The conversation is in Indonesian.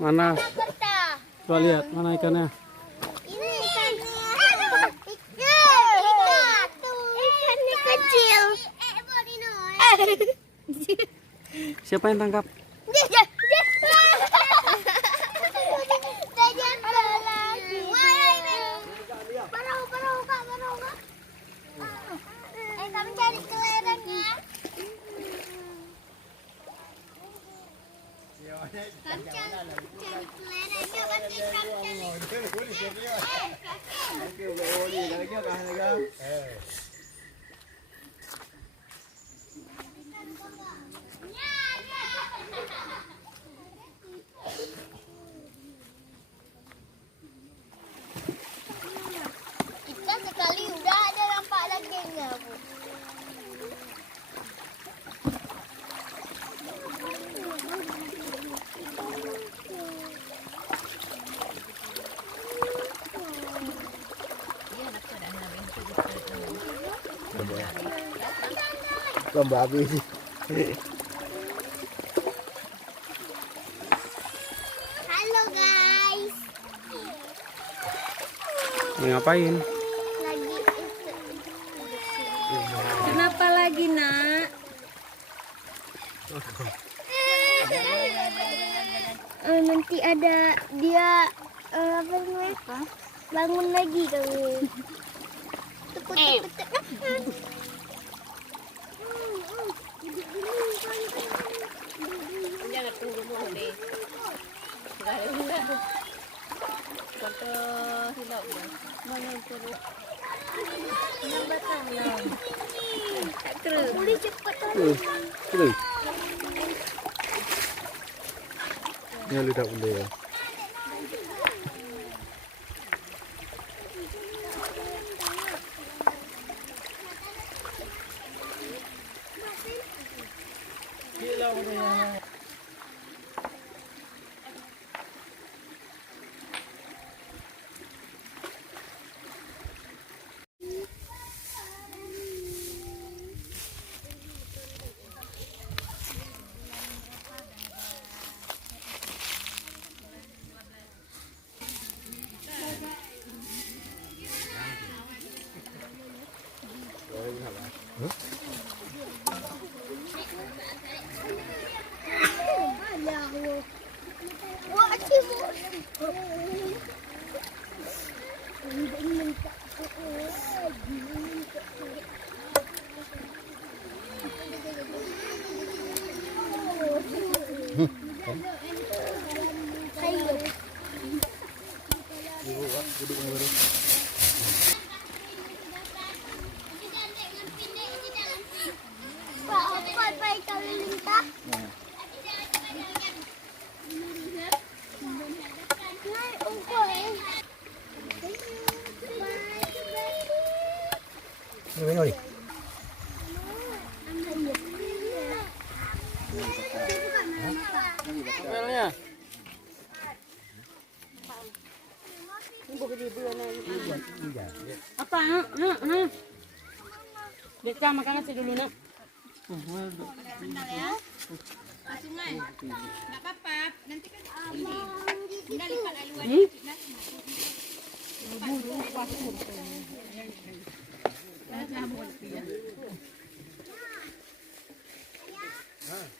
Mana? Coba lihat mana ikannya. Ini ikannya. Ikannya kecil. Siapa yang tangkap? Kami cari kelerengnya. Kami cari kelerengnya pasti ikan sekali udah ada nampak dagingnya, Bu. Lomba api. Halo guys. Ngapain? Lagi itu. Kenapa lagi, Nak? Nanti ada dia apa namanya? Bangun lagi kamu. Jangan tunggu dulu deh. Foto hilap ya. Mana terus? Batang lah. Tak kena. Boleh cepat Boleh. Ya lu tak boleh ya. Ini nih. Mobilnya. Apa? Deka makan nasi dulu, Nak. Bentar ya. Sungai. Enggak apa-apa. Nanti kan tinggal lipat air luar dikit lah. Ah.